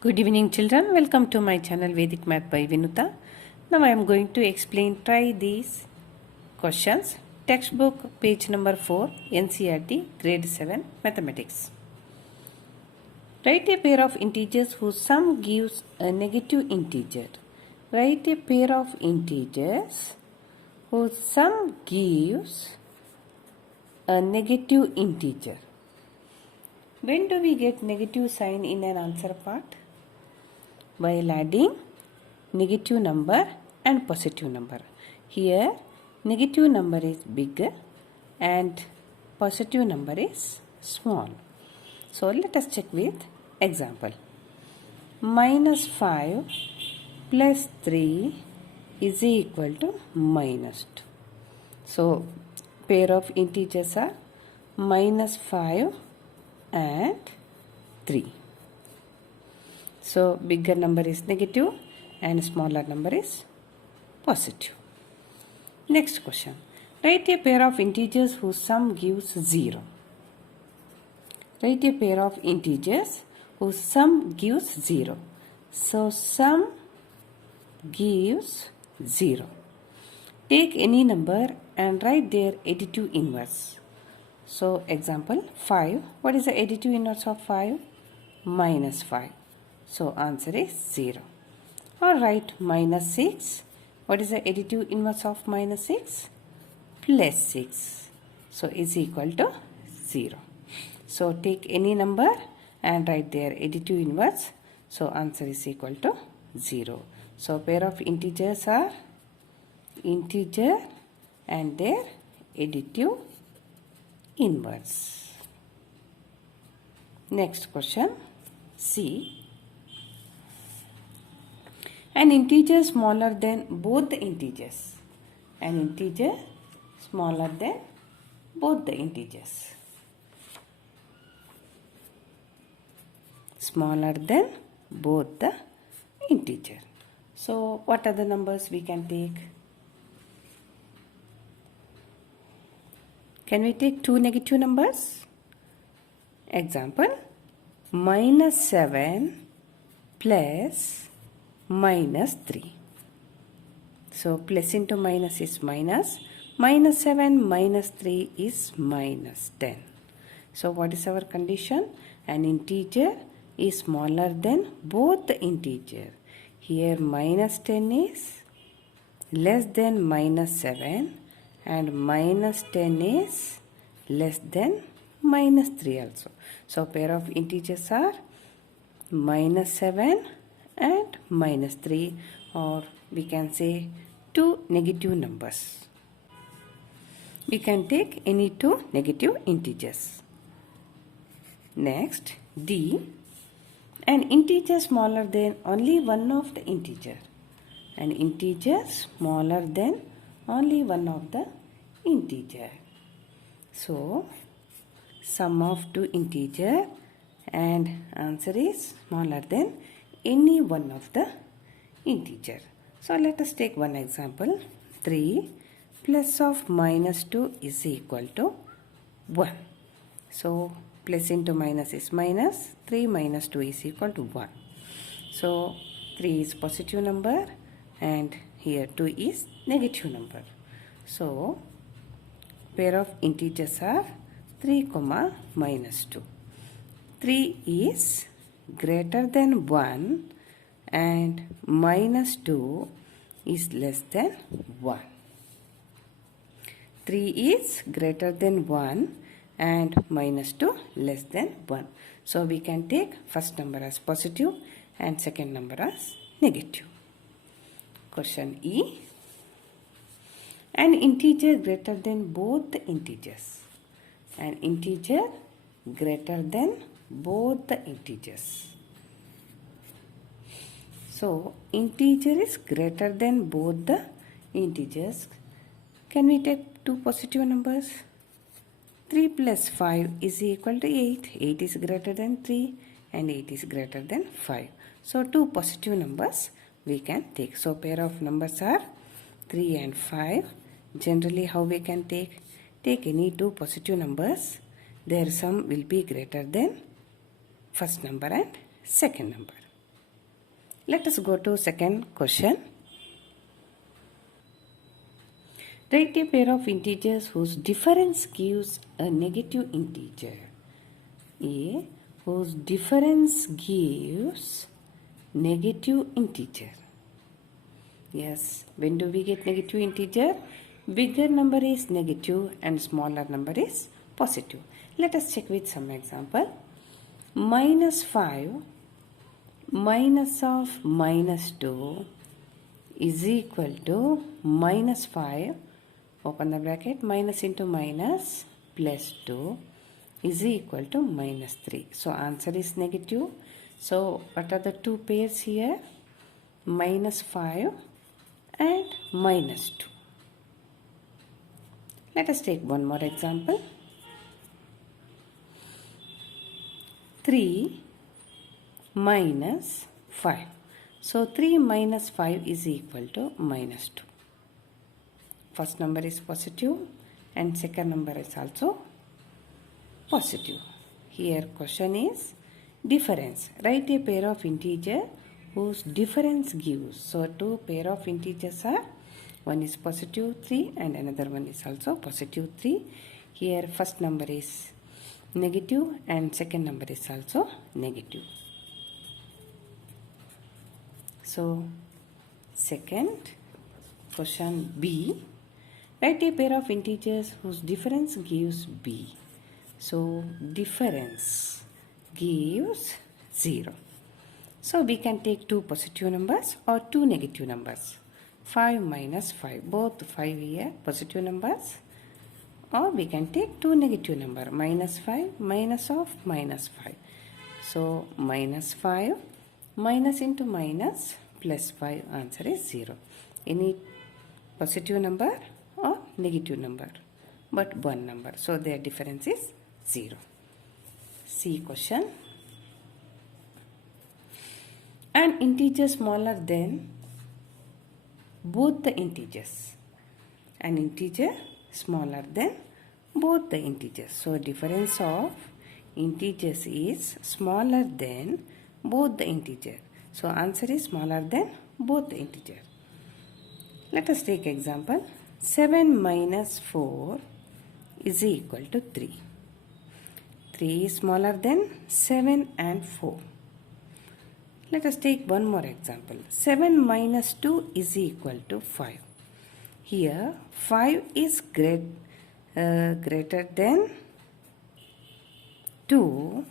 Good evening children, welcome to my channel Vedic Math by Vinuta. Now I am going to try these questions. Textbook page number 4, NCERT grade 7 Mathematics. Write a pair of integers whose sum gives a negative integer. Write a pair of integers whose sum gives a negative integer. When do we get negative sign in an answer part? While adding negative number and positive number. Here negative number is big and positive number is small. So let us check with example. Minus 5 plus 3 is equal to minus 2. So pair of integers are minus 5 and 3. So bigger number is negative and smaller number is positive. Next question. Write a pair of integers whose sum gives 0. Write a pair of integers whose sum gives 0. So sum gives 0. Take any number and write their additive inverse. So example 5. What is the additive inverse of 5? Minus 5. So answer is 0. Or write minus 6. What is the additive inverse of minus 6? Plus 6. So is equal to 0. So take any number and write their additive inverse. So answer is equal to 0. So pair of integers are integer and their additive inverse. Next question. C. An integer smaller than both the integers. An integer smaller than both the integers. Smaller than both the integer. So what are the numbers we can take? Can we take two negative numbers? Example, minus 7 plus minus 3. So plus into minus is minus. Minus 7 minus 3 is minus 10. So what is our condition? An integer is smaller than both the integer. Here minus 10 is less than minus 7 and minus 10 is less than minus 3 also. So pair of integers are minus 7 and minus 3, or we can say two negative numbers. We can take any two negative integers. Next, D. An integer smaller than only one of the integer. An integer smaller than only one of the integer. So sum of two integer and answer is smaller than any one of the integer. So let us take one example. 3 plus of minus 2 is equal to 1. So plus into minus is minus. 3 minus 2 is equal to 1. So 3 is positive number and here 2 is negative number. So pair of integers are 3 comma minus 2. 3 is greater than 1 and minus 2 is less than 1. 3 is greater than 1 and minus 2 less than 1. So we can take first number as positive and second number as negative. Question E. An integer greater than both the integers. An integer greater than both the integers. So integer is greater than both the integers. Can we take two positive numbers? 3 plus 5 is equal to 8. 8 is greater than 3 and 8 is greater than 5. So two positive numbers we can take. So pair of numbers are 3 and 5. Generally how we can take? Take any two positive numbers. Their sum will be greater than first number and second number. Let us go to second question. Write a pair of integers whose difference gives a negative integer. A whose difference gives negative integer. Yes, when do we get negative integer? Bigger number is negative and smaller number is positive. Let us check with some example. Minus 5 minus of minus 2 is equal to minus 5, open the bracket, minus into minus plus 2 is equal to minus 3. So answer is negative. So what are the two pairs here? Minus 5 and minus 2. Let us take one more example. 3 minus 5. So 3 minus 5 is equal to minus 2. First number is positive and second number is also positive. Here question is difference. Write a pair of integer whose difference gives. So two pair of integers are, one is positive 3 and another one is also positive 3. Here first number is negative and second number is also negative. So second question B. Write a pair of integers whose difference gives B. So difference gives 0. So we can take two positive numbers or two negative numbers. 5 minus 5. Both 5 here positive numbers. Or we can take two negative number. Minus 5 minus of minus 5. So minus 5 minus into minus plus 5, answer is 0. Any positive number or negative number, but one number. So their difference is 0. C question. An integer smaller than both the integers. An integer smaller than both the integers. So difference of integers is smaller than both the integer. So answer is smaller than both the integer. Let us take example. 7 minus 4 is equal to 3. 3 is smaller than 7 and 4. Let us take one more example. 7 minus 2 is equal to 5. Here 5 is greater than 2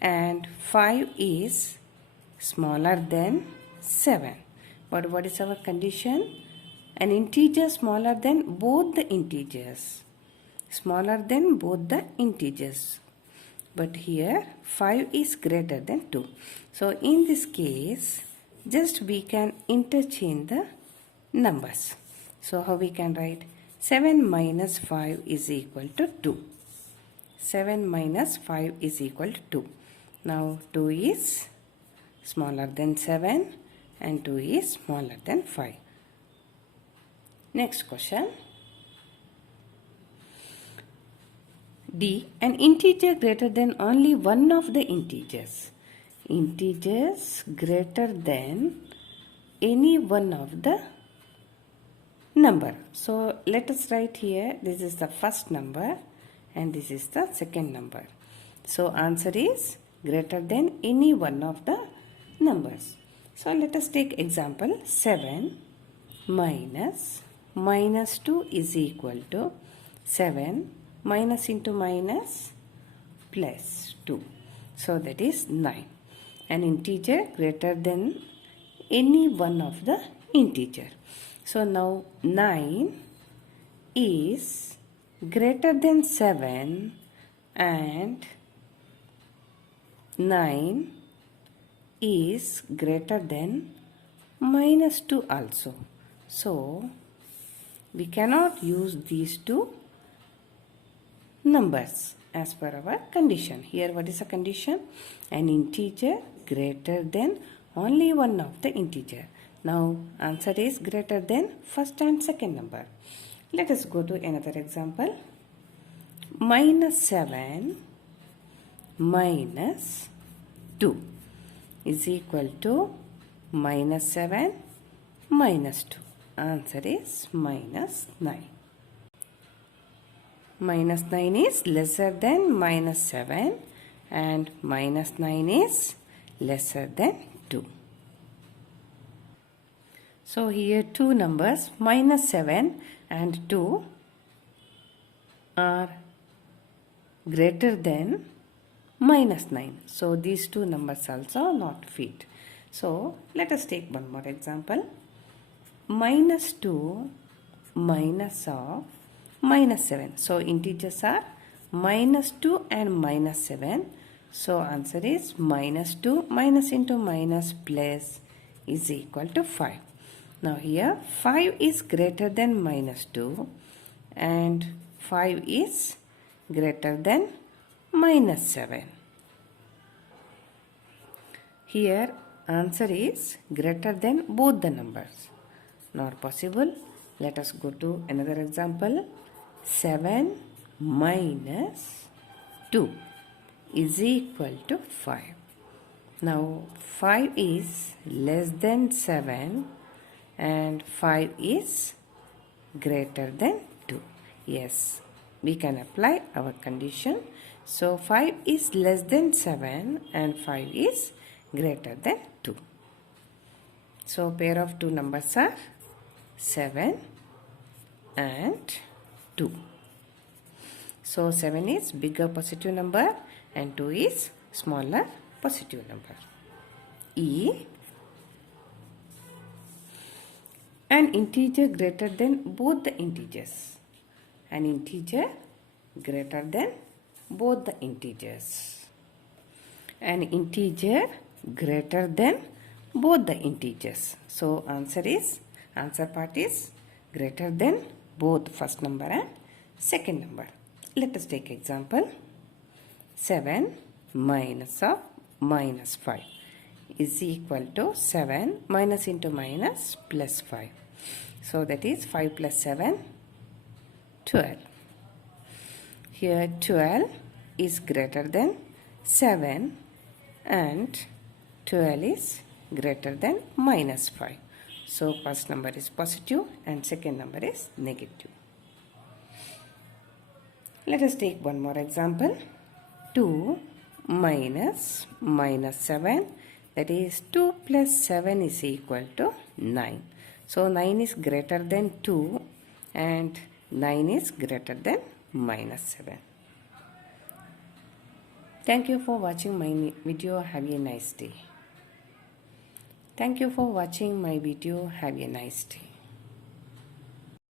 and 5 is smaller than 7. But what is our condition? An integer smaller than both the integers. Smaller than both the integers. But here 5 is greater than 2. So in this case, just we can interchange the numbers. So how we can write? 7 minus 5 is equal to 2. 7 minus 5 is equal to 2. Now 2 is smaller than 7 and 2 is smaller than 5. Next question. D. An integer greater than only one of the integers. Integers greater than any one of the number. So let us write here, this is the first number and this is the second number. So answer is greater than any one of the numbers. So let us take example. 7 minus 2 is equal to 7 minus into minus plus 2. So that is 9. An integer greater than any one of the integer. So now 9 is greater than 7 and 9 is greater than minus 2 also. So we cannot use these two numbers as per our condition. Here what is the condition? An integer greater than only one of the integer. Now answer is greater than first and second number. Let us go to another example. Minus 7 minus 2 is equal to minus 7, minus 2. Answer is minus 9. Minus 9 is lesser than minus 7 and minus 9 is lesser than 2. So here two numbers minus 7 and 2 are greater than minus 9. So these two numbers also not fit. So let us take one more example. Minus 2 minus of minus 7. So integers are minus 2 and minus 7. So answer is minus 2 minus into minus plus is equal to 5. Now here 5 is greater than minus 2 and 5 is greater than minus 7. Here answer is greater than both the numbers. Not possible. Let us go to another example. 7 minus 2 is equal to 5. Now 5 is less than 7 and 5 is greater than 2. Yes, we can apply our condition. So 5 is less than 7 and 5 is greater than 2. So pair of two numbers are 7 and 2. So 7 is bigger positive number and 2 is smaller positive number. E. An integer greater than both the integers. An integer greater than both the integers. An integer greater than both the integers. So answer part is greater than both first number and second number. Let us take example. 7 minus of minus 5 is equal to 7 minus into minus plus 5. So that is 5 plus 7, 12. Here 12 is greater than 7 and 12 is greater than minus 5. So first number is positive and second number is negative. Let us take one more example. 2 minus minus 7, that is 2 plus 7 is equal to 9. So 9 is greater than 2 and 9 is greater than minus 7. Thank you for watching my video. Have a nice day. Thank you for watching my video. Have a nice day.